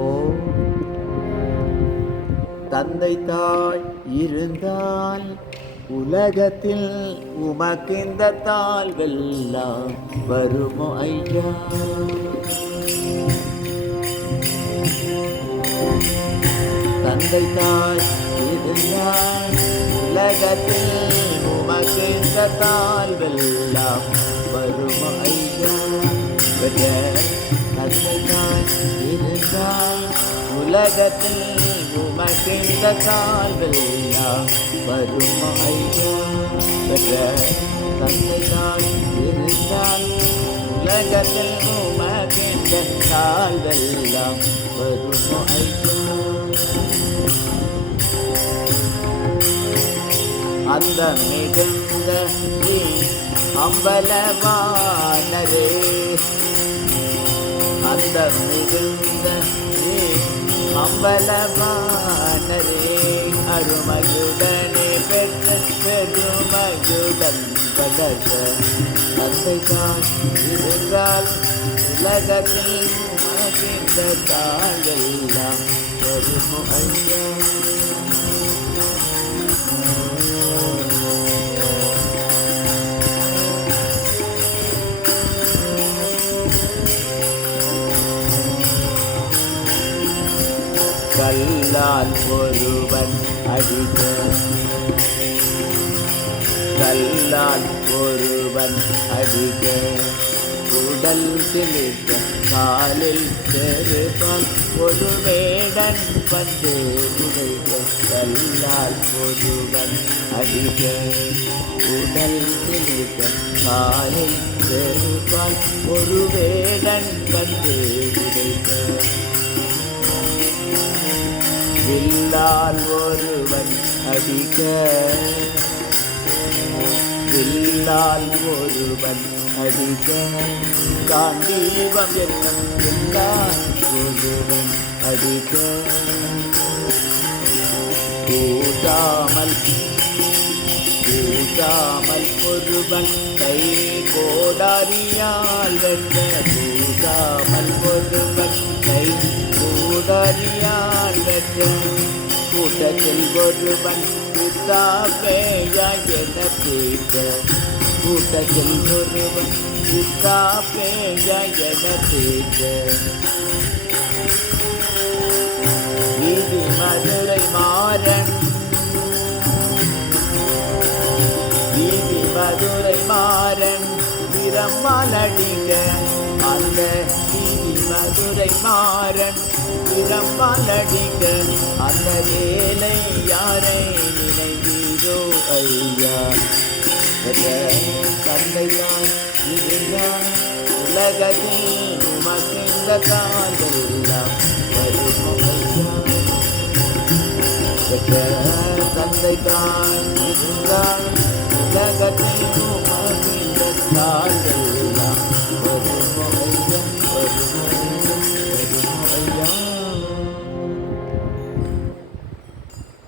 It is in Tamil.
ஓ தந்தை தாய் இருந்தால் உலகத்தில் உமக்கிந்த தாழ்வெல்லாம் வருமோ ஐயா? தந்தை தாய் இருந்தால் உலகத்தில் உமக்கிந்த தாழ்வெல்லாம் வருமோ ஐயா? தந்தை தாய் இருந்தால் உலகத்தில் உமக்கிந்த தாழ்வெல்லாம் வருமோ ஐயா? தந்தை தாய் இருந்தால் உலகத்தில் உமக்கிந்த தாழ்வெல்லாம் வருமோ ஐயா? அந்த மிகுந்த அம்பலவானரே, அந்த மிகுந்த அம்பலவானரே, அருமையுடனே பெற்ற பெருமையுடன் பகத்த தந்தை தான் இருந்தால் உலகத்தில் உமக்கிந்த தாழ்வெல்லாம் வருமோ ஐயா? கல்லால் ஒருவன் அடிக்க, கல்லால் ஒருவன் அடிக்க, உடல் சிலிர்க்க காலில் செருப்பால் ஒரு வேடன் வந்து உடைக்க. கல்லால் ஒருவன் அடிக்க, உடல் சிலிர்க்க காலில் செருப்பால் ஒரு வேடன் வந்து உடைக்க. வில்லால் ஒருவன் அடிக்க, வில்லால் ஒருவன் அடிக்க, காண்டீபம் என்னும் வில்லால் ஒருவன் அடிக்க. கூட்டாமல் கூட்டாமல் ஒருவன் கை கோடாரியால் வெட்ட, கூட்டாமல் ஒருவன் கை கோடாரியால் வெட்ட. கூட்டத்தில் ஒருவன் குத்தாப்பேயாய் என தீர்க்க, கூட்டத்தில் ஒருவன் குத்தாப்பேயாய் என தீர்க்க. இது மதுரை மாறன், இது மதுரை மாறன் பிரம்மால் அடிக்க. அந்த இது மதுரை மாறன் பிரம்மால் அடிக்க. அந்த வேலை யாரை நினைவீரோ ஐயா? தந்தை தான் இருந்தால் உலகத்தில் உமக்கிந்த தாழ்வெல்லாம் வருமோ ஐயா? தந்தை தான் இருந்தால் உலகத்தில் உமக்கிந்த தாழ்வெல்லாம்